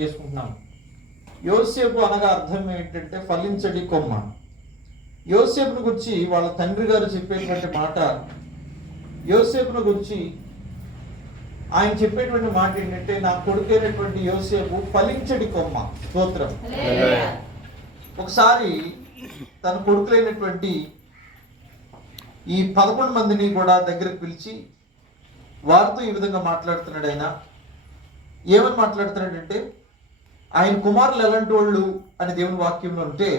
చేసుకుంటున్నాం. యోసేపు అనగా అర్థం ఏంటంటే ఫలించడి కొమ్మ. యోసేపును గురించి వాళ్ళ తండ్రి గారు చెప్పేటువంటి మాట, యోసేపును గురించి ఆయన చెప్పేటువంటి మాట ఏంటంటే, నా కొడుకైనటువంటి యోసేపు ఫలించడి కొమ్మ. స్తోత్రం. ఒకసారి తన కొడుకులైనటువంటి ఈ 11 మందిని కూడా దగ్గరికి పిలిచి వారితో ఈ విధంగా మాట్లాడుతున్నాడు. ఆయన ఏమని మాట్లాడుతున్నాడంటే, ఆయన కుమారులు ఎలాంటి వాళ్ళు అని దేవుని వాక్యంలో ఉంటే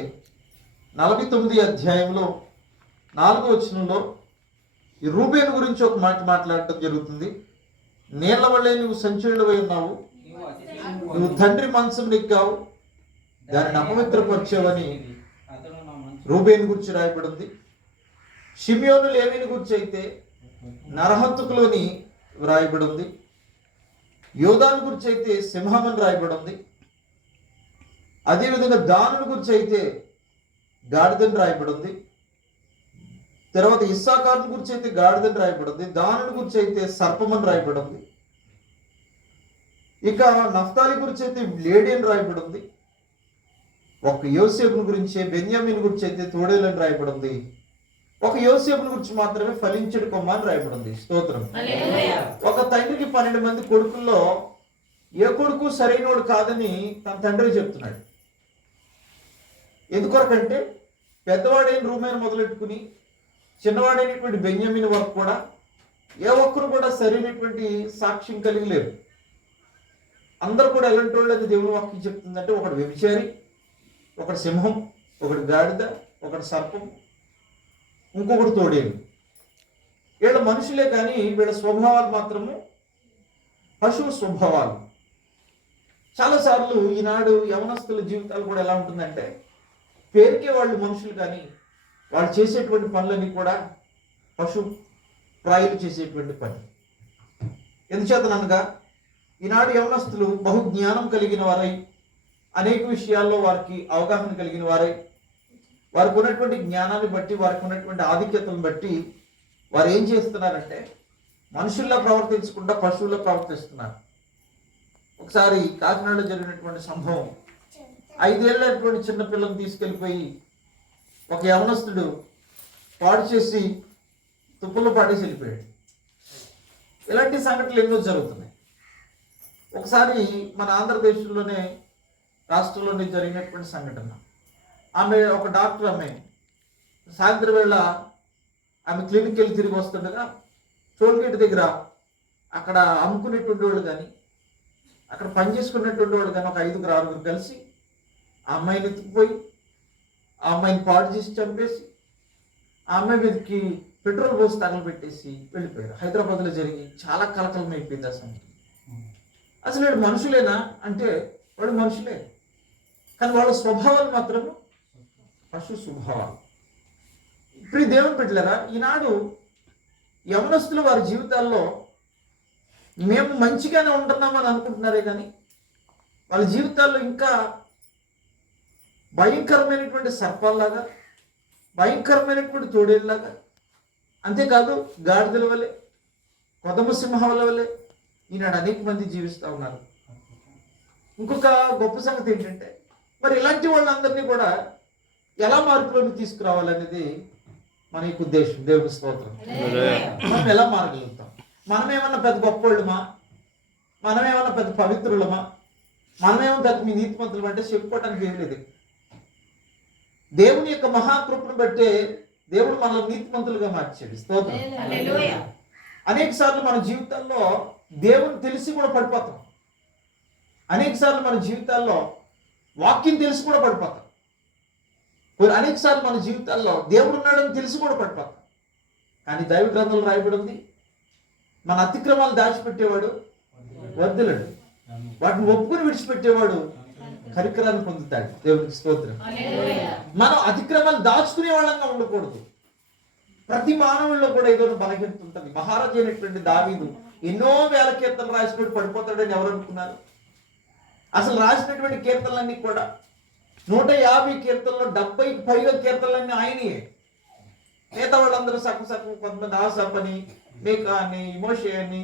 49 అధ్యాయంలో 4వ వచనంలో ఈ రూబేను గురించి ఒక మాట మాట్లాడటం జరుగుతుంది. నీళ్ల వల్లే నువ్వు సంచలనమై ఉన్నావు, నువ్వు తండ్రి మంచం నెక్కావు, దానిని అపవిత్రపరిచావని రూబేను గురించి రాయబడింది. షిమియోను లేవీని గురించి అయితే నరహంతకులోని రాయబడింది. యోదాను గురించి అయితే సింహమని రాయబడింది. అదేవిధంగా దానుని గురించి అయితే గాడిదని రాయబడింది. తర్వాత ఇస్సాకారుని గురించి అయితే గాడిదని రాయబడింది. దానుని గురించి అయితే సర్పమని రాయబడింది. ఇక నఫ్తాలి గురించి అయితే లేడీ అని రాయబడింది. ఒక యోసేపుని గురించి, బెన్యామీన్ గురించి అయితే తోడేలని రాయబడింది. ఒక యోసేపుని గురించి మాత్రమే ఫలించడు కొమ్మ అని రాయబడింది. స్తోత్రం. ఒక తండ్రికి 12 మంది కొడుకుల్లో ఏ కొడుకు సరైనోడు కాదని తన తండ్రి చెప్తున్నాడు. ఎందుకొరకంటే పెద్దవాడైన రూబేను మొదలెట్టుకుని చిన్నవాడైనటువంటి బెన్యామీన్ వరకు కూడా ఏ ఒక్కరు కూడా సరైనటువంటి సాక్ష్యం కలిగి లేరు. అందరూ కూడా ఎలాంటి వాళ్ళు అని దేవుని వాక్యం చెప్తుందంటే, ఒకడు వ్యభిచారి, ఒకటి సింహం, ఒకటి గాడిద, ఒకటి సర్పం, ఇంకొకటి తోడేలు. వీళ్ళ మనుషులే కానీ వీళ్ళ స్వభావాలు మాత్రము పశువు స్వభావాలు. చాలాసార్లు ఈనాడు యవనస్తుల జీవితాలు కూడా ఎలా ఉంటుందంటే, పేరుకే వాళ్ళు మనుషులు కానీ వాళ్ళు చేసేటువంటి పనులన్నీ కూడా పశు ప్రాయులు చేసేటువంటి పని. ఎందుచేతనగా ఈనాడు యవనస్తులు బహు జ్ఞానం కలిగిన వారై, అనేక విషయాల్లో వారికి అవగాహన కలిగిన వారై, వారికి ఉన్నటువంటి జ్ఞానాన్ని బట్టి, వారికి ఉన్నటువంటి ఆధిక్యతను బట్టి వారు ఏం చేస్తున్నారంటే మనుషుల్లా ప్రవర్తించకుండా పశువుల్లో ప్రవర్తిస్తున్నారు. ఒకసారి కాకినాడలో జరిగినటువంటి సంభవం, 5 ఏళ్ళటువంటి చిన్నపిల్లని తీసుకెళ్ళిపోయి ఒక యవనస్తుడు పాడు చేసి తుప్పల్లో పాడేసి వెళ్ళిపోయాడు. ఇలాంటి సంఘటనలు ఎన్నో జరుగుతున్నాయి. ఒకసారి మన ఆంధ్రదేశంలోనే రాష్ట్రంలోనే జరిగినటువంటి సంఘటన, ఆమె ఒక డాక్టర్, ఆమె సాయంత్రం వేళ ఆమె క్లినిక్ వెళ్ళి తిరిగి వస్తుండగా టోల్గేట్ దగ్గర అక్కడ అమ్ముకునేటువంటి వాళ్ళు కానీ అక్కడ పనిచేసుకునేటువంటి వాళ్ళు కానీ ఒక 5-6 కలిసి ఆ అమ్మాయిని ఎత్తుకుపోయి ఆ అమ్మాయిని పాడు చేసి చంపేసి ఆ అమ్మాయి మీదకి పెట్రోల్ పోసి తగలబెట్టేసి వెళ్ళిపోయారు. హైదరాబాద్లో జరిగి చాలా కలకలం అయిపోయింది ఆ సంగతి. అసలు వాడు మనుషులేనా అంటే వాడు మనుషులే, కానీ వాళ్ళ స్వభావాలు మాత్రం పశు స్వభావాలు. ఇప్పుడు దేవుని పెట్టలేరా, ఈనాడు యవనస్తులు వారి జీవితాల్లో మేము మంచిగానే ఉంటున్నామని అనుకుంటున్నారే కానీ వాళ్ళ జీవితాల్లో ఇంకా భయంకరమైనటువంటి సర్పాల్లాగా, భయంకరమైనటువంటి తోడేళ్ళలాగా, అంతేకాదు గాడిదల వలె, కొదమ సింహాల వలె ఈనాడు అనేక మంది జీవిస్తూ ఉన్నారు. ఇంకొక గొప్ప సంగతి ఏంటంటే, మరి ఇలాంటి వాళ్ళందరినీ కూడా ఎలా మార్పులోకి తీసుకురావాలనేది మన యొక్క ఉద్దేశం. దేవుడి స్తోత్రం. మనం ఎలా మారగలుగుతాం? మనమేమన్నా పెద్ద గొప్పోళ్ళమా? మనమేమన్నా పెద్ద పవిత్రులమా? మనమేమో పెద్ద మీ నీతిమంతులు అంటే చెప్పుకోవటానికి ఏం లేదు. దేవుని యొక్క మహాకృపను బట్టే దేవుడు మనల్ని నీతిమంతులుగా మార్చాడు. స్తోత్రం. అనేక సార్లు మన జీవితాల్లో దేవుని తెలిసి కూడా పడిపోతాం. అనేక సార్లు మన జీవితాల్లో వాక్యం తెలిసి కూడా పడిపోతాం. అనేక సార్లు మన జీవితాల్లో దేవుడు ఉన్నాడని తెలిసి కూడా పడిపోతాం. కానీ దైవ గ్రంథంలో రాయబడింది, మన అతిక్రమాలు దాచిపెట్టేవాడు వర్ధిల్లడు, వాటిని ఒప్పుకుని విడిచిపెట్టేవాడు కరికరాన్ని పొందుతాడు. దేవునికి స్తోత్రం. మనం అతిక్రమాలు దాచుకునే వాళ్ళంగా ఉండకూడదు. ప్రతి మానవుల్లో కూడా ఏదో బలహీనత ఉంటుంది. మహారాజు అయినటువంటి దావీదు ఎన్నో వేల కీర్తనలు రాసినట్టు పడిపోతాడని ఎవరు అనుకున్నారు? అసలు రాసినటువంటి కీర్తనలన్నీ కూడా 150 కీర్తనలో 70కి పైగా కీర్తనలన్నీ ఆయనయే. మిగతా వాళ్ళందరూ సగం కొంతమంది ఆసాప్ అని, మేకా అని, మోషే అని,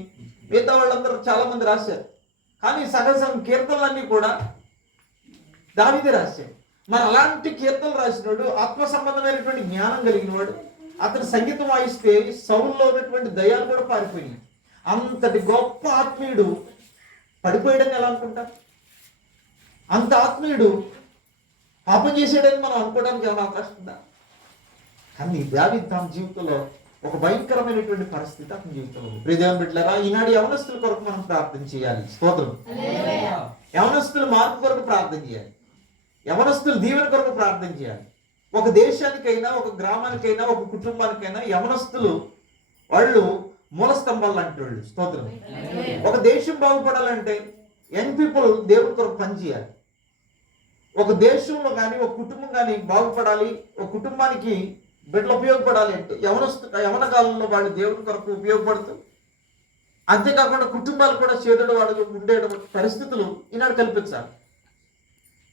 మిగతా వాళ్ళందరూ చాలా మంది రాశారు. కానీ సగం కీర్తనలన్నీ కూడా దావీదే రాశాడు. మరి అలాంటి కీర్తనలు రాసినవాడు, ఆత్మ సంబంధమైనటువంటి జ్ఞానం కలిగిన వాడు, అతను సంగీతం వాయిస్తే సౌల్లో ఉన్నటువంటి దయ్యాలు కూడా పారిపోయినాయి. అంతటి గొప్ప ఆత్మీయుడు పడిపోయాడని ఎలా అనుకుంటాం? అంత ఆత్మీయుడు పాపం చేసాడని మనం అనుకోవడానికి ఏమైనా అవకాశం ఉందా? కానీ దావీదు తన జీవితంలో ఒక భయంకరమైనటువంటి పరిస్థితి అతని జీవితంలో. ప్రియదేవుని బిడ్డలారా, ఈనాడు యవనస్తుల కొరకు మనం ప్రార్థన చేయాలి. స్తోత్రం. యవనస్తుల మార్పు కొరకు ప్రార్థన చేయాలి. యవనస్తుల దీవెన కొరకు ప్రార్థన చేయాలి. ఒక దేశానికైనా, ఒక గ్రామానికైనా, ఒక కుటుంబానికైనా యవనస్తులు వాళ్ళు మూల స్తంభాలు లాంటి వాళ్ళు. స్తోత్రం. ఒక దేశం బాగుపడాలంటే యంగ్ పీపుల్ దేవుడి కొరకు పనిచేయాలి. ఒక దేశంలో కానీ, ఒక కుటుంబం కానీ బాగుపడాలి, ఒక కుటుంబానికి బిడ్డలు ఉపయోగపడాలి అంటే యవన కాలంలో వాళ్ళు దేవుడి కొరకు ఉపయోగపడుతూ, అంతేకాకుండా కుటుంబాలు కూడా చేదోడు వాడు ఉండే పరిస్థితులు ఈనాడు కల్పించాలి.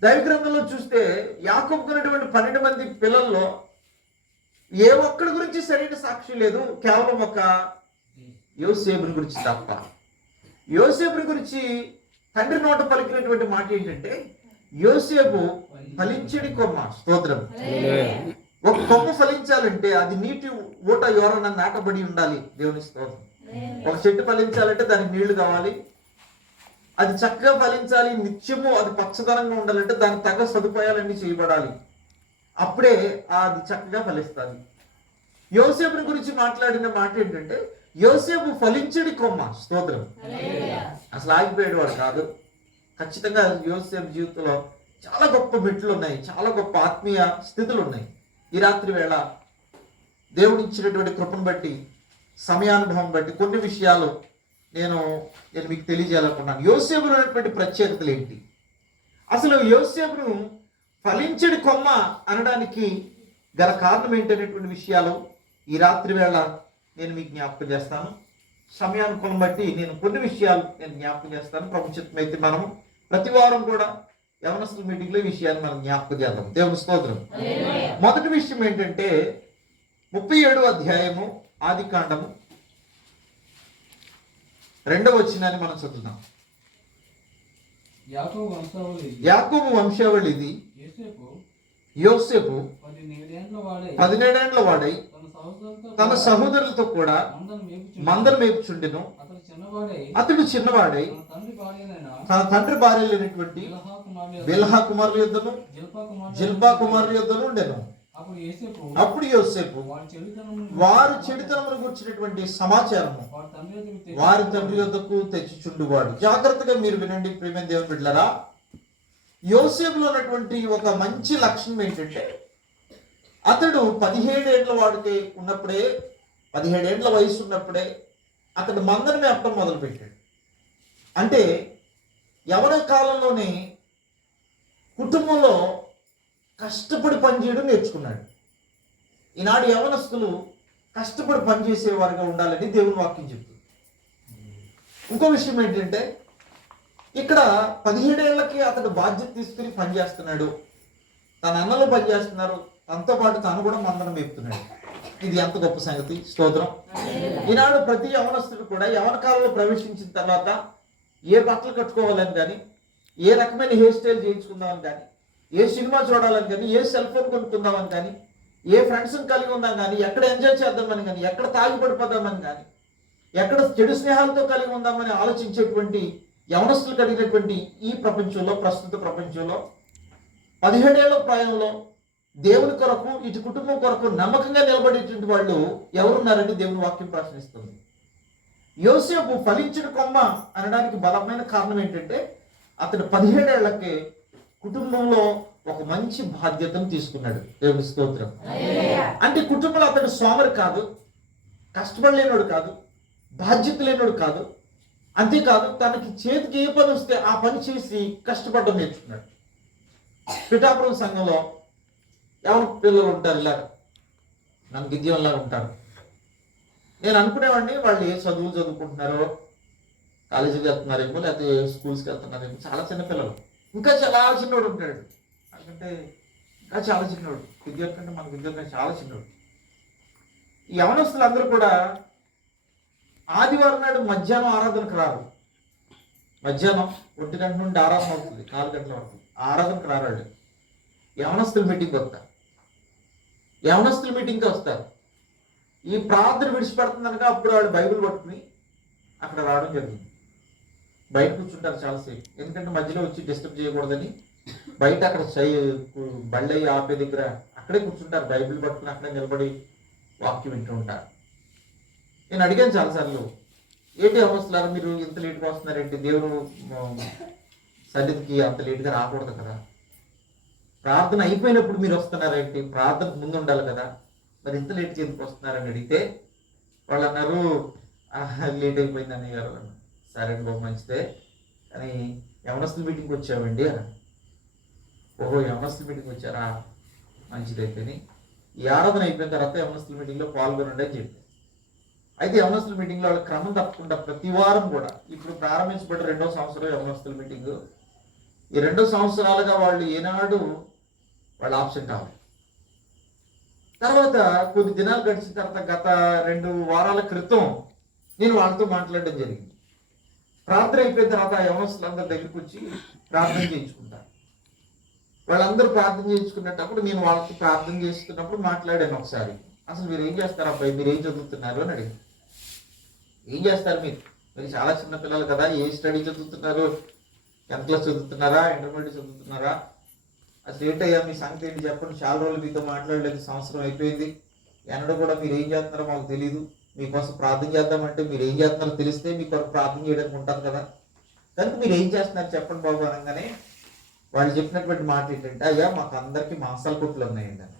దైవ గ్రంథంలో చూస్తే యాకోబుకు ఉన్నటువంటి 12 మంది పిల్లల్లో ఏ ఒక్కడి గురించి సరైన సాక్షి లేదు, కేవలం ఒక యోసేపుని గురించి తప్ప. యోసేపుని గురించి తండ్రి నోట పలికినటువంటి మాట ఏంటంటే, యోసేపు ఫలించడి కొమ్మ. స్తోత్రం. ఒక కొమ్మ ఫలించాలంటే అది నీటి ఊట ఎవరన్నా నాటబడి ఉండాలి. దేవుని స్తోత్రం. ఒక చెట్టు ఫలించాలంటే దానికి నీళ్లు కావాలి, అది చక్కగా ఫలించాలి, నిత్యము అది పచ్చదనంగా ఉండాలంటే దానికి తగ్గ సదుపాయాలన్నీ చేయబడాలి. అప్పుడే అది చక్కగా ఫలిస్తుంది. యోసేపుని గురించి మాట్లాడిన మాట ఏంటంటే, యోసేపు ఫలించడి కొమ్మ. స్తోత్రం. అసలు ఆగిపోయాడు వాడు కాదు. ఖచ్చితంగా యోసేపు జీవితంలో చాలా గొప్ప మెట్లు ఉన్నాయి, చాలా గొప్ప ఆత్మీయ స్థితులు ఉన్నాయి. ఈ రాత్రి వేళ దేవుడు ఇచ్చినటువంటి కృపను బట్టి, సమయానుభవం బట్టి కొన్ని విషయాలు నేను మీకు తెలియజేయాలనుకున్నాను. యోసేపులో ఉన్నటువంటి ప్రత్యేకతలు ఏంటి? అసలు యోసేపును ఫలించడి కొమ్మ అనడానికి గల కారణం ఏంటనేటువంటి విషయాలు ఈ రాత్రి వేళ నేను మీకు జ్ఞాపకం చేస్తాను. సమయానుకూలం బట్టి నేను కొన్ని విషయాలు జ్ఞాపకం చేస్తాను. ప్రభుత్వమైతే మనం ప్రతి వారం కూడా యవనస్తుల మీటింగ్లో ఈ విషయాన్ని మనం జ్ఞాపకం చేద్దాం. దేవుని స్తోత్రం. మొదటి విషయం ఏంటంటే 37వ అధ్యాయము ఆదికాండము 2వ వచనాన్ని మనం చదువుదాం. యాకోబు వంశావళి ఇది. యోసేపు 17 ఏండ్ల వాడై తన సహోదరులతో కూడా మందను మేపుచుండెను. అతడు చిన్నవాడై తన తండ్రి భార్య లేనటువంటి బిల్హా కుమారుల యొద్దను జిల్పా కుమారుల యొద్దను ఉండెను. అప్పుడు యోసేపు వారు చెడుతనమును గురించినటువంటి సమాచారము వారి తండ్రి యొద్దకు తెచ్చిచుండువాడు. జాగ్రత్తగా మీరు వినండి ప్రియమైన దేవుని బిడ్డలారా. యోసేపులో ఉన్నటువంటి ఒక మంచి లక్షణం ఏంటంటే, అతడు 17 ఏండ్ల వాడికి ఉన్నప్పుడే, 17 ఏండ్ల వయసు ఉన్నప్పుడే అతడు మందను మేపడం మొదలుపెట్టాడు. అంటే యవన కాలంలోనే కుటుంబంలో కష్టపడి పనిచేయడం నేర్చుకున్నాడు. ఈనాడు యవనస్తులు కష్టపడి పనిచేసేవారుగా ఉండాలని దేవుని వాక్యం చెప్తుంది. ఇంకో విషయం ఏంటంటే, ఇక్కడ 17 ఏళ్లకి అతడు బాధ్యత తీసుకుని పనిచేస్తున్నాడు. తన అన్నలు పనిచేస్తున్నారు, తనతో పాటు తను కూడా మందను మేపుతున్నాడు. ఇది ఎంత గొప్ప సంగతి. స్తోత్రం. ఈనాడు ప్రతి యవనస్తుడు కూడా యవన కాలంలో ప్రవేశించిన తర్వాత ఏ బట్టలు కట్టుకోవాలని కానీ, ఏ రకమైన హెయిర్ స్టైల్ చేయించుకుందామని కానీ, ఏ సినిమా చూడాలని కానీ, ఏ సెల్ ఫోన్ కొనుక్కుందామని కానీ, ఏ ఫ్రెండ్స్ని కలిగి ఉందాం కానీ, ఎక్కడ ఎంజాయ్ చేద్దామని కానీ, ఎక్కడ తాగి పడిపోదామని కానీ, ఎక్కడ చెడు స్నేహాలతో కలిగి ఉందామని ఆలోచించేటువంటి యవనస్తులు కలిగినటువంటి ఈ ప్రపంచంలో, ప్రస్తుత ప్రపంచంలో 17 ఏళ్ల ప్రాయంలో దేవుని కొరకు, ఇటు కుటుంబం కొరకు నమ్మకంగా నిలబడేటువంటి వాళ్ళు ఎవరున్నారని దేవుని వాక్యం ప్రశ్నిస్తుంది. యోసేపు ఫలించిన కొమ్మ అనడానికి బలమైన కారణం ఏంటంటే, అతడు 17 ఏళ్లకే కుటుంబంలో ఒక మంచి బాధ్యతను తీసుకున్నాడు. దేవుని స్తోత్రం. అంటే కుటుంబంలో అతడు సోమరి కాదు, కష్టపడలేనోడు కాదు, బాధ్యత లేనోడు కాదు. అంతేకాదు, తనకి చేతికి ఏ పని వస్తే ఆ పని చేసి కష్టపడడం నేర్చుకున్నాడు. పిఠాపురం సంఘంలో ఎవరు పిల్లలు ఉంటారు, ఇలా నన్ను గిద్యంలాగా ఉంటారు. నేను అనుకునేవాడిని వాళ్ళు ఏ చదువులు చదువుకుంటున్నారో, కాలేజీకి వెళ్తున్నారేమో, లేకపోతే స్కూల్స్కి వెళ్తున్నారేమో. చాలా చిన్న పిల్లలు, ఇంకా చాలా చిన్నోడు ఉంటాడు. ఎందుకంటే ఇంకా చాలా చిన్నోడు, విద్యార్థి కంటే మన విద్యార్థి చాలా చిన్నోడు. ఈ యవనస్తులు అందరూ కూడా ఆదివారం నాడు మధ్యాహ్నం ఆరాధనకు రారు. మధ్యాహ్నం 1 గంట నుండి ఆరాధన అవుతుంది, 4 గంటల వరకు. ఆరాధనకు రారాడు. యవనస్తుల మీటింగ్కి వస్తారు, యవనస్తుల మీటింగ్కి వస్తారు. ఈ ప్రార్థన విడిచిపెడుతుందనగా అప్పుడు వాళ్ళు బైబిల్ పట్టుకుని అక్కడ రావడం జరిగింది. బయట కూర్చుంటారు చాలాసేపు, ఎందుకంటే మధ్యలో వచ్చి డిస్టర్బ్ చేయకూడదని బయట అక్కడ బళ్ళి ఆపే దగ్గర అక్కడే కూర్చుంటారు, బైబిల్ పట్టుకుని అక్కడే నిలబడి వాక్యం వింటూ ఉంటారు. నేను అడిగాను చాలాసార్లు, ఏంటి అవసరాలు మీరు ఇంత లేట్గా వస్తున్నారేంటి, దేవుడు సన్నిధికి అంత లేట్గా రాకూడదు కదా, ప్రార్థన అయిపోయినప్పుడు మీరు వస్తున్నారేంటి, ప్రార్థనకు ముందు ఉండాలి కదా, మరి ఇంత లేట్గా ఎందుకు వస్తున్నారని అడిగితే వాళ్ళు అన్నారు, లేట్ అయిపోయింది అన్నయ్య గారు. సరే బాబు మంచిదే, కానీ యవనస్తుల మీటింగ్కి వచ్చామండి అని. ఓహో యవనస్తుల మీటింగ్కి వచ్చారా, మంచిదైతేని ఈ ఆరాధన అయిపోయిన తర్వాత యవనస్తుల మీటింగ్లో పాల్గొనండి అని చెప్పి. అయితే యవనస్తుల మీటింగ్లో వాళ్ళు క్రమం తప్పకుండా ప్రతి వారం కూడా, ఇప్పుడు ప్రారంభించబడ్డ 2వ సంవత్సరం యవనస్తుల మీటింగ్, ఈ 2 సంవత్సరాలుగా వాళ్ళు ఏనాడు వాళ్ళు ఆబ్సెంట్ అవ్వాలి. తర్వాత కొన్ని దినాలు గడిచిన తర్వాత గత 2 వారాల క్రితం నేను వాళ్ళతో మాట్లాడడం జరిగింది. ప్రార్థన అయిపోయిన తర్వాత యవనస్తులందరి దగ్గరికి వచ్చి ప్రార్థన చేయించుకుంటారు. వాళ్ళందరూ ప్రార్థన చేయించుకునేటప్పుడు నేను వాళ్ళకి ప్రార్థన చేస్తున్నప్పుడు మాట్లాడాను ఒకసారి, అసలు మీరు ఏం చేస్తారు అబ్బాయి, మీరు ఏం చదువుతున్నారు అని అడిగి. ఏం చేస్తారు మీరు చాలా చిన్న పిల్లలు కదా, ఏ స్టడీ చదువుతున్నారు, 10th క్లాస్ చదువుతున్నారా, ఇంటర్మీడియట్ చదువుతున్నారా, అసలు ఏంటయ్యా మీ సంగతి ఏంటి చెప్పండి, చాలా రోజులు మీతో మాట్లాడలేదు, సంవత్సరం అయిపోయింది, ఎన్నడూ కూడా మీరు ఏం చేస్తున్నారో మాకు తెలియదు, మీకోసం ప్రార్థన చేద్దామంటే మీరు ఏం చేస్తున్నారో తెలిస్తే మీకు ప్రార్థన చేయడానికి ఉంటారు కదా, కనుక మీరు ఏం చేస్తున్నారు చెప్పండి బాబు అనగానే వాళ్ళు చెప్పినటువంటి మాట ఏంటంటే, అయ్యా మాకు అందరికీ మాంసాల కొట్లు ఉన్నాయండి అని.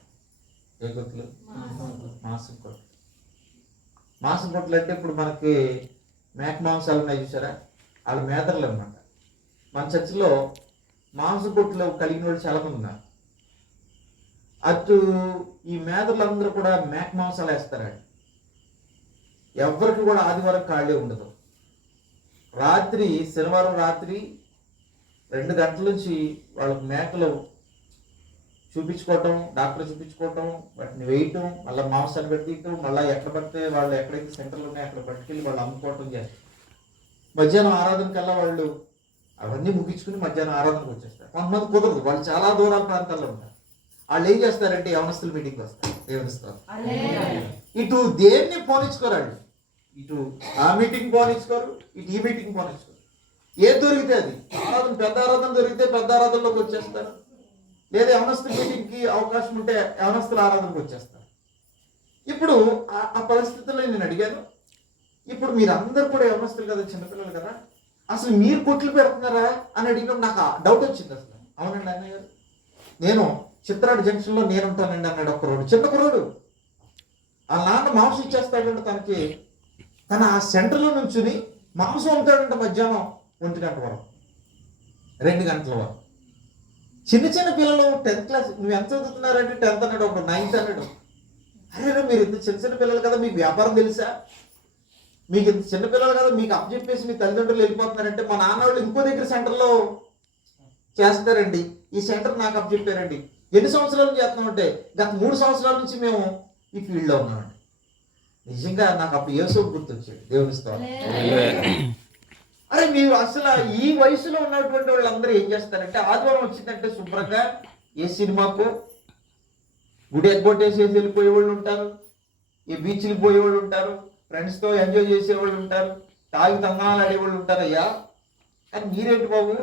ఏ కొట్లు? మాంసం కొట్లు. మాంసం కొట్లు అంటే ఇప్పుడు మనకి మేక మాంసాలు ఉన్నాయి చూసారా, వాళ్ళ మేదర్లు అనమాట. మన చర్చిలో మాంసం కొట్లు కలిగిన వాళ్ళు చాలా మంది ఉన్నారు. అటు ఈ మేదర్లందరూ కూడా మేక మాంసాలు వేస్తారండి. ఎవరికి కూడా ఆదివారం ఖాళీ ఉండదు. రాత్రి శనివారం రాత్రి 2 గంటల నుంచి వాళ్ళకి మేకలు చూపించుకోవటం, డాక్టర్ చూపించుకోవటం, వాటిని వేయటం, మళ్ళీ మాంసాన్ని పెట్టియటం, మళ్ళీ ఎక్కడ పడితే వాళ్ళు ఎక్కడైతే సెంటర్లు ఉన్నాయో అక్కడ పట్టుకెళ్ళి వాళ్ళు అమ్ముకోవటం చేస్తారు. మధ్యాహ్నం ఆరాధన కల్లా వాళ్ళు అవన్నీ ముగించుకుని మధ్యాహ్నం ఆరాధనకు వచ్చేస్తారు. కొంతమంది కుదరదు, వాళ్ళు చాలా దూరాల ప్రాంతాల్లో ఉంటారు. వాళ్ళు ఏం చేస్తారంటే యవనస్తుల మీటింగ్కి వస్తారు, దేవునిస్తారు. ఇటు దేన్ని పోనిచ్చుకోరాళ్ళు, ఇటు ఆ మీటింగ్ పోనిచ్చుకోరు, ఇటు ఈ మీటింగ్ పోనిచ్చుకోరు. ఏది దొరికితే అది, ఆరాధన పెద్ద ఆరాధన దొరికితే పెద్ద ఆరాధనలోకి వచ్చేస్తారు, లేదా యవనస్తుల మీటింగ్కి అవకాశం ఉంటే యవనస్తుల ఆరాధనకు వచ్చేస్తారు. ఇప్పుడు ఆ పరిస్థితుల్లో నేను అడిగాను, ఇప్పుడు మీరు అందరు కూడా యవనస్తులు కదా, చిన్నపిల్లలు కదా, అసలు మీరు కొట్లు పెడుతున్నారా అని అడిగినప్పుడు నాకు డౌట్ వచ్చింది. అసలు అవునండి అన్నయ్య గారు, నేను చిత్రాడు జంక్షన్లో నేను ఉంటానండి అన్నాడు ఒక్కరోడు, చిన్న కుర్రోడు. ఆ నాన్న మాంసం ఇచ్చేస్తాడంటే తనకి, తన ఆ సెంటర్లో నుంచుని మాంసం అమ్ముతాడంట మధ్యాహ్నం 1 గంట వరకు, 2 గంటల వరకు. చిన్న చిన్న పిల్లలు 10th క్లాస్, నువ్వు ఎంత చదువుతున్నారంటే 10th అన్నాడు, ఒకడు 9th అన్నాడు. అరే మీరు ఇంత చిన్న చిన్న పిల్లలు కదా, మీకు వ్యాపారం తెలుసా, మీకు ఇంత చిన్న పిల్లలు కదా, మీకు అప్పచెప్పేసి మీ తల్లిదండ్రులు వెళ్ళిపోతున్నారంటే, మా నాన్న వాళ్ళు ఇంకో దగ్గర సెంటర్లో చేస్తారండి, ఈ సెంటర్ నాకు అప్పచెప్పారండి. ఎన్ని సంవత్సరాల నుంచి చేస్తున్నామంటే, గత 3 సంవత్సరాల నుంచి మేము ఈ ఫీల్డ్లో ఉన్నామండి. నిజంగా నాకు అప్పుడు యేసు గుర్తొచ్చాడు, దేవుని స్తోత్రం. అరే మీరు అసలు ఈ వయసులో ఉన్నటువంటి వాళ్ళందరూ ఏం చేస్తారంటే, ఆదివారం వచ్చిందంటే శుభ్రంగా ఏ సినిమాకు గుడి ఎగ్గొట్టేసి వెళ్ళిపోయే వాళ్ళు ఉంటారు, ఈ బీచ్కి పోయేవాళ్ళు ఉంటారు, ఫ్రెండ్స్తో ఎంజాయ్ చేసేవాళ్ళు ఉంటారు, తాగి తందనాలు ఆడేవాళ్ళు ఉంటారు. అయ్యా కానీ మీరేంటి బాబు,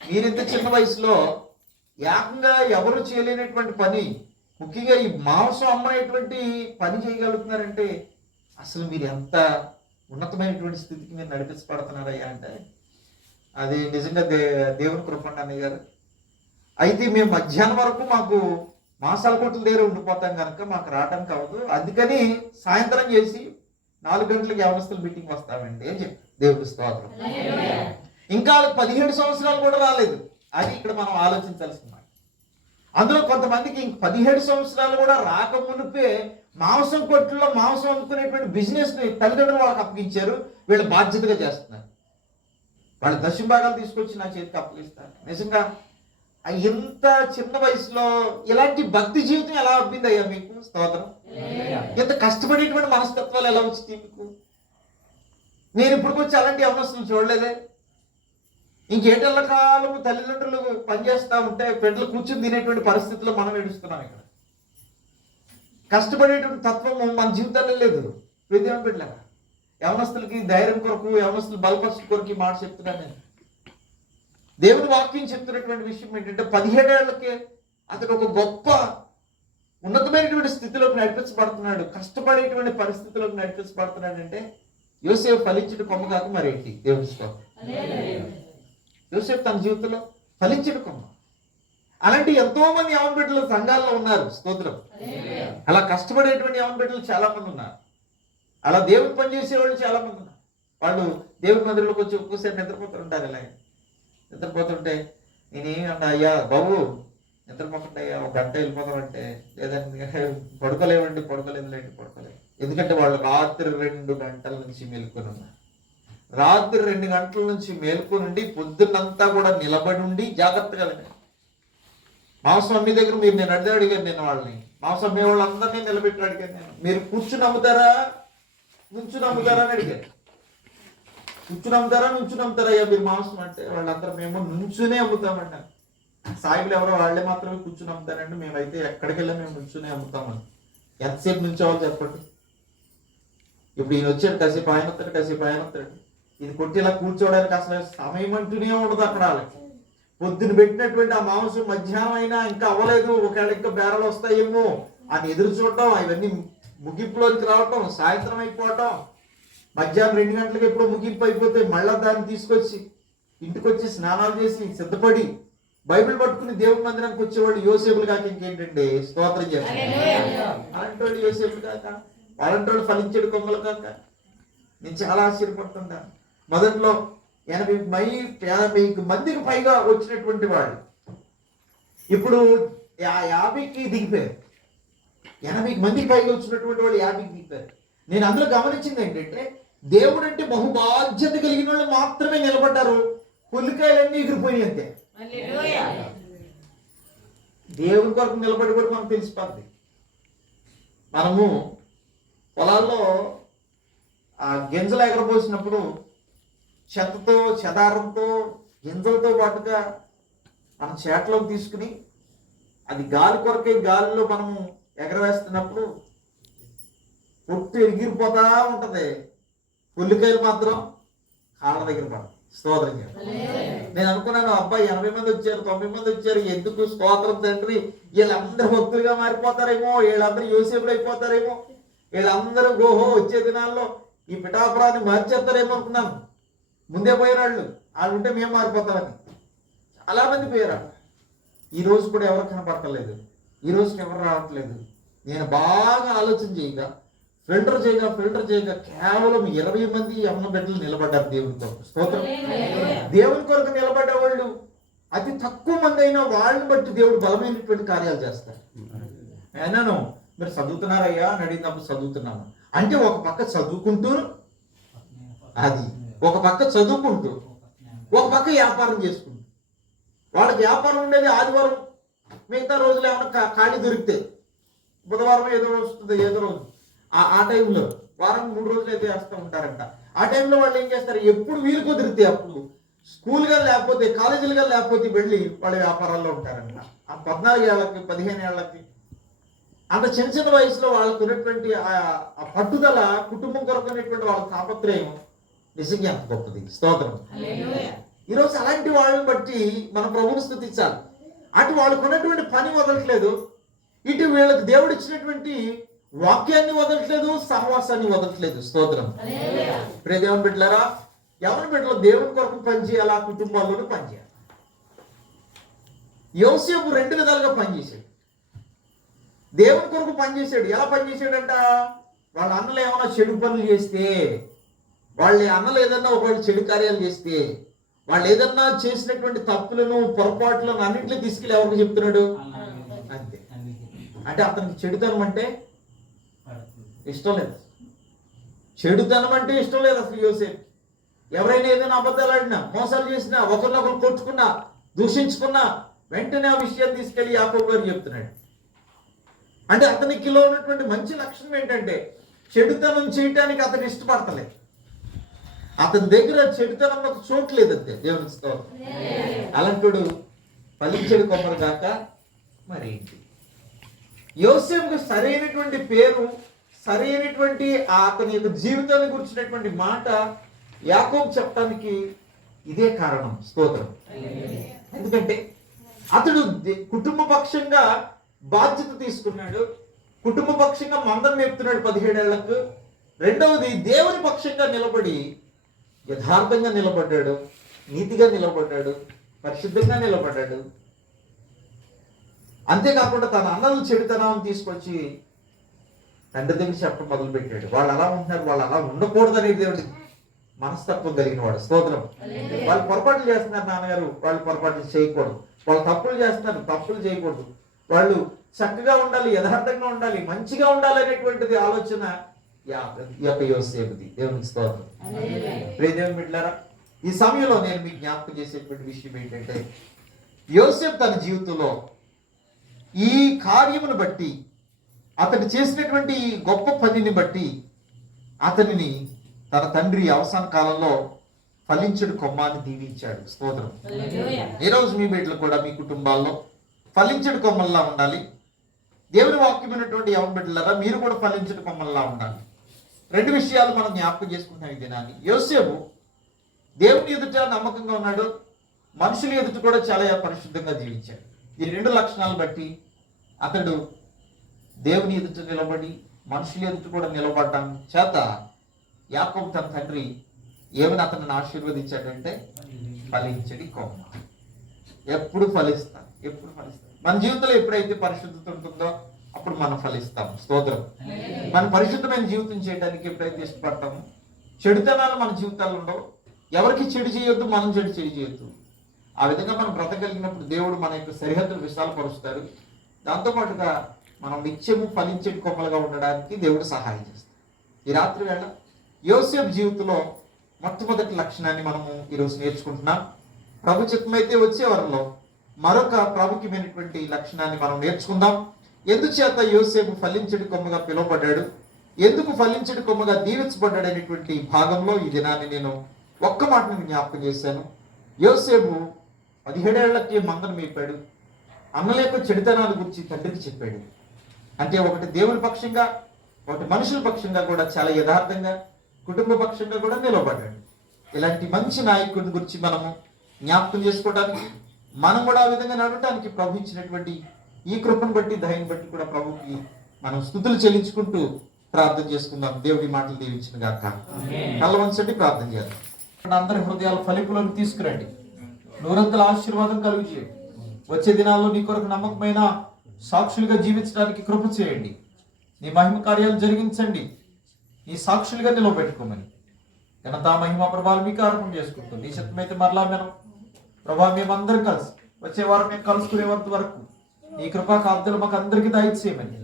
మీరింత చిన్న వయసులో ఏకంగా ఎవరు చేయలేనటువంటి పని, ముఖ్యంగా ఈ మాంసం అమ్మనేటువంటి పని చేయగలుగుతున్నారంటే అసలు మీరు ఎంత ఉన్నతమైనటువంటి స్థితికి మీరు నడిపించబడుతున్నారయ్యా అంటే అది నిజంగా దేవుని కృపండి అన్నయ్య గారు. అయితే మేము మధ్యాహ్నం వరకు మాకు మాంసాల కొట్ల దగ్గర ఉండిపోతాం కనుక మాకు రావడానికి అవ్వదు, అందుకని సాయంత్రం చేసి 4 గంటలకు యవనస్తుల మీటింగ్ వస్తామండి అని చెప్పి, దేవుడి స్తోత్రం. ఇంకా 17 సంవత్సరాలు కూడా రాలేదు, అది ఇక్కడ మనం ఆలోచించాల్సిన మాట. అందులో కొంతమందికి 17 సంవత్సరాలు కూడా రాకమునిపే మాంసం కొట్టుల్లో మాంసం అమ్ముకునేటువంటి బిజినెస్ని తల్లిదండ్రులు వాళ్ళకి అప్పగించారు, వీళ్ళు బాధ్యతగా చేస్తున్నారు. వాళ్ళు దశభాగాలు తీసుకొచ్చి నా చేతికి అప్పగిస్తారు. నిజంగా ఇంత చిన్న వయసులో ఇలాంటి భక్తి జీవితం ఎలా అబ్బింది అయ్యా మీకు, స్తోత్రం. ఇంత కష్టపడేటువంటి మనస్తత్వాలు ఎలా వచ్చింది మీకు? నేను ఇప్పుడు వచ్చి అలాంటి అవసరం చూడలేదే. ఇంకేటెళ్ళ కాలము తల్లిదండ్రులు పనిచేస్తూ ఉంటే బిడ్డలు కూర్చుని తినేటువంటి పరిస్థితుల్లో మనం ఏడుస్తున్నాం. ఇక్కడ కష్టపడేటువంటి తత్వం మన జీవితాల్లో లేదు. విద్యాం బిడ్డల యవనస్తులకి ధైర్యం కొరకు, యవనస్తులు బలపరచు కొరకు మాట చెప్తున్నాను నేను. దేవుని వాక్యం చెప్తున్నటువంటి విషయం ఏంటంటే 17 ఏళ్లకే అతడు ఒక గొప్ప ఉన్నతమైనటువంటి స్థితిలోకి నడిపించబడుతున్నాడు. కష్టపడేటువంటి పరిస్థితుల్లోకి నడిపించబడుతున్నాడు. అంటే యోసేపు ఫలించిన కొమ్మ కాక మరేంటి? దేవుని స్తోత్రం. యోసేపు తన జీవితంలో ఫలించిన కొమ్మ. అలాంటి ఎంతో మంది యవన బిడ్డలు సంఘాల్లో ఉన్నారు. స్తోత్రం. అలా కష్టపడేటువంటి యవన బిడ్డలు చాలా మంది ఉన్నారు. అలా దేవుని పని చేసే వాళ్ళు చాలా మంది ఉన్నారు. వాళ్ళు దేవుని మందిరంలోకి వచ్చి ఒక్కోసారి నిద్రపోతుంటారు. ఇలా నిద్రపోతుంటే నేనేమి అన్నా, అయ్యా బాబు నిద్రపోకుండా అయ్యా 1 గంట వెళ్ళిపోతామంటే, లేదంటే పడుకోలేమండి, పడుకోలేదు. ఎందుకంటే వాళ్ళు రాత్రి 2 గంటల నుంచి మేల్కొని ఉన్నారు. రాత్రి 2 గంటల నుంచి మేల్కొని పొద్దున్నంతా కూడా నిలబడి ఉండి జాగ్రత్తగా మాంసం అమ్మే దగ్గర నేను అడిగాను. నేను వాళ్ళని మాంసం అమ్మే వాళ్ళందరినీ నిలబెట్టి అడిగాను. నేను మీరు కూర్చుని అమ్ముతారా, నుంచుని అమ్ముతారా అని అడిగాను. కూర్చుని అమ్ముతారా, నుంచుని అమ్ముతారా అయ్యా మీరు మాంసం అంటే, వాళ్ళందరూ మేము నుంచునే అమ్ముతామన్నారు. సాయిబులు ఎవరో వాళ్ళే మాత్రమే కూర్చుని అమ్ముతారండి, మేమైతే ఎక్కడికి వెళ్ళా మేము నుంచునే అమ్ముతామని. ఎంతసేపు నుంచోవాలి చెప్పండి? ఇప్పుడు ఈయన వచ్చాడు, కాసేపు ఆయన వస్తాడు. ఇది కొట్టి ఇలా కూర్చోవడానికి అసలు సమయం అంటూనే ఉండదు అక్కడ. వాళ్ళకి పొద్దున పెట్టినటువంటి ఆ మాంసం మధ్యాహ్నం అయినా ఇంకా అవ్వలేదు, ఒకవేళ ఇంకా బేరాలు వస్తాయేమో అని ఎదురు చూడటం, అవన్నీ ముగింపులోకి రావటం, సాయంత్రం అయిపోవటం, మధ్యాహ్నం 2 గంటలకు ఎప్పుడో ముగింపు అయిపోతే మళ్ళా దాన్ని తీసుకొచ్చి ఇంటికి వచ్చి స్నానాలు చేసి సిద్ధపడి బైబిల్ పట్టుకుని దేవుని మందిరానికి వచ్చేవాళ్ళు యోసేపులు కాక ఇంకేంటండి? స్తోత్రం చేస్తారు. అలాంటి వాళ్ళు యోసేపులు కాక, అలాంటి వాళ్ళు ఫలించేడు కొమ్మలు కాక నేను చాలా ఆశ్చర్యపడుతుంటాను. మొదట్లో 80 మందికి పైగా వచ్చినటువంటి వాళ్ళు ఇప్పుడు 50కి దిగిపోయారు. 80 మందికి పైగా వచ్చినటువంటి వాళ్ళు 50కి దిగిపోయారు. నేను అందులో గమనించింది ఏంటంటే, దేవుడు అంటే బహుబాధ్యత కలిగిన వాళ్ళు మాత్రమే నిలబడ్డారు. పుల్లికాయలన్నీ ఎగిరిపోయినాయి అంతే. దేవుని కొరకు నిలబడి కూడా మనకు తెలిసిపోద్ది. మనము పొలాల్లో ఆ గింజలు ఎగరబోసినప్పుడు చెత్తతో, చెదారంతో, గింజలతో పాటుగా మనం చేటలోకి తీసుకుని అది గాలి కొరకే గాలిలో మనము ఎగరవేస్తున్నప్పుడు పొట్టు ఎగిరిపోతా ఉంటది, పుల్లికాయలు మాత్రం కాళ్ళ దగ్గర పడదు. స్తోత్రం. నేను అనుకున్నాను, అబ్బాయి 80 మంది వచ్చారు, 90 మంది వచ్చారు, ఎందుకు స్తోత్రం తండ్రి, వీళ్ళందరూ భక్తులుగా మారిపోతారేమో, వీళ్ళందరూ యోసేపులు అయిపోతారేమో, వీళ్ళందరూ గోహో వచ్చే దినాల్లో ఈ పిఠాపురాన్ని మార్చేస్తారేమో అనుకున్నాను. ముందే పోయినాళ్ళు వాళ్ళు ఉంటే మేము మారిపోతామని. చాలా మంది పోయారు. ఈ రోజు కూడా ఎవరు కనపడతలేదు, ఈ రోజుకి ఎవరు రావట్లేదు. నేను బాగా ఆలోచన చేయగా ఫిల్టర్ చేయగా కేవలం 20 మంది యవ్వన బిడ్డలు నిలబడ్డారు దేవుని కొరకు. స్తోత్రం. దేవుని కొరకు నిలబడ్డ వాళ్ళు అతి తక్కువ మంది అయినా వాళ్ళని బట్టి దేవుడు బలమైనటువంటి కార్యాలు చేస్తారు. అయినాను మీరు చదువుతున్నారయ్యా అని అడిగినప్పుడు చదువుతున్నాను అంటే, ఒక పక్క చదువుకుంటూ ఒక పక్క వ్యాపారం చేసుకుంటూ, వాళ్ళకి వ్యాపారం ఉండేది ఆదివారం, మిగతా రోజులు ఏమన్నా ఖాళీ దొరికితే బుధవారం ఏదో వస్తుంది, ఏదో రోజు ఆ టైంలో వారం 3 రోజులు అయితే వేస్తూ ఉంటారంట. ఆ టైంలో వాళ్ళు ఏం చేస్తారు, ఎప్పుడు వీలు కుదిరితే అప్పుడు స్కూల్ గా లేకపోతే కాలేజీలుగా లేకపోతే వెళ్ళి వాళ్ళ వ్యాపారాల్లో ఉంటారంట. ఆ 14 ఏళ్ళకి 15 ఏళ్ళకి అంత చిన్న వయసులో వాళ్ళకు ఉన్నటువంటి ఆ పట్టుదల, కుటుంబం కొరకు ఉన్నటువంటి వాళ్ళ తాపత్రయం నిజంగా ఎంత గొప్పది. స్తోత్రం. ఈరోజు అలాంటి వాళ్ళని బట్టి మన ప్రభువుని స్తుతించాలి. అటు వాళ్ళకు ఉన్నటువంటి పని వదలట్లేదు, ఇటు వీళ్ళకి దేవుడు ఇచ్చినటువంటి వాక్యాన్ని వదలట్లేదు, సహవాసాన్ని వదలట్లేదు. స్తోత్రం. ప్రియ దేవుని బిడ్డలారా, ఎవరి బిడ్డలు దేవుని కొరకు పనిచేయాలి, ఆ కుటుంబాల్లోనూ పనిచేయాలి. యోసేపు 2 విధాలుగా పనిచేశాడు. దేవుని కొరకు పనిచేశాడు. ఎలా పనిచేశాడంట, వాళ్ళ అన్నలు ఏమైనా చెడు పనులు చేస్తే, వాళ్ళ అన్నలు ఏదన్నా ఒకళ్ళు చెడు కార్యాలు చేస్తే, వాళ్ళు ఏదన్నా చేసినటువంటి తప్పులను, పొరపాట్లను అన్నింటినీ తీసుకెళ్ళి ఎవరికి చెప్తున్నాడు? అంతే. అంటే అతనికి చెడుతనం అంటే ఇష్టం లేదు, చెడుతనం అంటే ఇష్టం లేదు అసలు యోసేపు. ఎవరైనా ఏదైనా అబద్ధాలు ఆడినా, మోసాలు చేసినా, ఒకరినొకరు కొట్టుకున్నా, దూషించుకున్నా వెంటనే ఆ విషయాన్ని తీసుకెళ్లి యాకోబు గారు చెప్తున్నాడు. అంటే అతనికిలో ఉన్నటువంటి మంచి లక్షణం ఏంటంటే, చెడుతనం చేయటానికి అతను ఇష్టపడతలేదు. అతని దగ్గర చెడుతనంలో చోటు లేదంతే. దేవుని స్తోత్రం. అలాంటి ఫలించడు కొమ్మరు కాక మరి ఏంటి? యోసేపుకు సరైనటువంటి పేరు, సరైనటువంటి అతని యొక్క జీవితాన్ని గురించినటువంటి మాట యాకోబు చెప్పడానికి ఇదే కారణం. స్తోత్రం. ఎందుకంటే అతడు కుటుంబ పక్షంగా బాధ్యత తీసుకున్నాడు, కుటుంబ పక్షంగా మందం మేపుతున్నాడు 17 ఏళ్లకు. రెండవది దేవుని పక్షంగా నిలబడి యథార్థంగా నిలబడ్డాడు, నీతిగా నిలబడ్డాడు, పరిశుద్ధంగా నిలబడ్డాడు. అంతేకాకుండా తన అన్నలు చెడుతనాన్ని తీసుకొచ్చి తండ్రి దగ్గర చెప్పడం మొదలు పెట్టాడు. వాళ్ళు అలా ఉంటున్నారు, వాళ్ళు అలా ఉండకూడదు అనేది దేవుడి మనస్తత్వం కలిగిన వాడు. స్తోత్రం. వాళ్ళు పొరపాట్లు చేస్తున్నారు నాన్నగారు, వాళ్ళు పొరపాట్లు చేయకూడదు. వాళ్ళు తప్పులు చేస్తున్నారు, తప్పులు చేయకూడదు. వాళ్ళు చక్కగా ఉండాలి, యథార్థంగా ఉండాలి, మంచిగా ఉండాలి అనేటువంటిది ఆలోచన ఈ యొక్క యోసేపుది. దేవునికి స్తోత్రం. ప్రియదేవుని బిడ్డలారా, ఈ సమయంలో నేను మీకు జ్ఞాపకం చేసేటువంటి విషయం ఏంటంటే, యోసేపు తన జీవితంలో ఈ కార్యమును బట్టి, అతడు చేసినటువంటి ఈ గొప్ప పనిని బట్టి అతనిని తన తండ్రి అవసాన కాలంలో ఫలించడు కొమ్మాన్ని దీవించాడు. స్తోత్రం. ఈరోజు మీ బిడ్డలు కూడా మీ కుటుంబాల్లో ఫలించడు కొమ్మల్లా ఉండాలి. దేవుని వాక్యమైనటువంటి యవన బిడ్డలారా, మీరు కూడా ఫలించడు కొమ్మల్లా ఉండాలి. 2 విషయాలు మనం జ్ఞాపకం చేసుకుంటాం ఈ దినాన్ని. యోసేపు దేవుని ఎదుట నమ్మకంగా ఉన్నాడు, మనుషుల ఎదుట కూడా చాలా పరిశుద్ధంగా జీవించాడు. ఈ 2 లక్షణాలు బట్టి అతడు దేవుని ఎదుట నిలబడి మనుషుల ఎదుట కూడా నిలబడటం చేత యాకోబు తన తండ్రి ఏమని అతన్ని ఆశీర్వదించాడంటే, ఫలించడి కొమ్మ. ఎప్పుడు ఫలిస్తాం, ఎప్పుడు ఫలిస్తాం. మన జీవితంలో ఎప్పుడైతే పరిశుద్ధత ఉంటుందో అప్పుడు మనం ఫలిస్తాం. స్తోత్రం. మన పరిశుద్ధమైన జీవితం చేయడానికి ఎప్పుడైతే ఇష్టపడతామో, చెడుతనాలు మన జీవితాల్లో ఉండవు. ఎవరికి చెడు చేయొద్దు, మనం చెడు చేయొద్దు. ఆ విధంగా మనం బ్రతకగలిగినప్పుడు దేవుడు మన యొక్క సరిహద్దులు విశాలపరుస్తాడు. దాంతోపాటుగా మనం నిత్యము ఫలించే కొమ్మలుగా ఉండడానికి దేవుడు సహాయం చేస్తాడు. ఈ రాత్రి వేళ యోసేపు జీవితంలో మొట్టమొదటి లక్షణాన్ని మనము ఈరోజు నేర్చుకుంటున్నాం. ప్రభు చిత్తమైతే వచ్చే వారంలో మరొక ప్రాముఖ్యమైనటువంటి లక్షణాన్ని మనం నేర్చుకుందాం. ఎందుచేత యోసేపు ఫలించడి కొమ్మగా పిలువబడ్డాడు, ఎందుకు ఫలించడి కొమ్మగా దీవించబడ్డాడు అనేటువంటి భాగంలో ఈ దినాన్ని నేను ఒక్క మాటను జ్ఞాపకం చేశాను. యోసేపు 17 ఏళ్లకి మందను మేపాడు. అన్నలేక చెడుతనాల గురించి తండ్రికి చెప్పాడు. అంటే ఒకటి దేవుని పక్షంగా, ఒకటి మనుషుల పక్షంగా కూడా చాలా యథార్థంగా, కుటుంబ పక్షంగా కూడా నిలబడ్డాడు. ఇలాంటి మంచి నాయకుడిని గురించి మనము జ్ఞాపకం చేసుకోవడానికి, మనం కూడా ఆ విధంగా నడవడానికి ప్రభు ఇచ్చినటువంటి ఈ కృపను బట్టి, దయని బట్టి కూడా ప్రభుకి మనం స్తుతులు చెల్లించుకుంటూ ప్రార్థన చేసుకుందాం. దేవుడి మాటలు దీవించిన గాక. కళ్ళ వంచండి, ప్రార్థన చేద్దాం. అందరి హృదయాల ఫలింపులను తీసుకురండి. నూరంతల ఆశీర్వాదం కలుగు చేయండి. వచ్చే దినాల్లో నీ కొరకు నమ్మకమైన సాక్షులుగా జీవించడానికి కృప చేయండి. నీ మహిమ కార్యాలు జరిగించండి. నీ సాక్షులుగా నిలవబెట్టుకోమని ఘనతా మహిమ ప్రభావాలు మీకు అర్పణ చేసుకుంటుంది. నీ శక్తమైతే మరలా మనం ప్రభావ మేమందరం కలిసి వచ్చే వారం మేము కలుసుకునే వరకు నీ కృపా కాపుదలు మాకు అందరికీ దయచేయమని,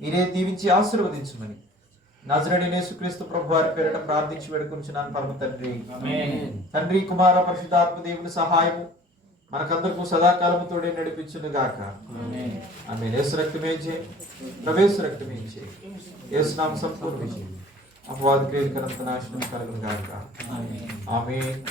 మీరే దీవించి ఆశీర్వదించమని నజరేయుడైన యేసుక్రీస్తు ప్రభు వారి పేరిట ప్రార్థించి వేడుకొంచున్నాను పరమ తండ్రి. తండ్రి, కుమార, పరిశుద్ధాత్మ దేవుని సహాయము మనకందరికీ సదాకాలము తోడే నడిపించును గాక. ఆమేన్. యేసు రక్తమే జయం, ప్రవేశ రక్తమే జయం. యేసు నామ సంపూర్ణ విజయం. అపవాది క్రియలకు నాశనం కలుగును గాక. ఆమేన్.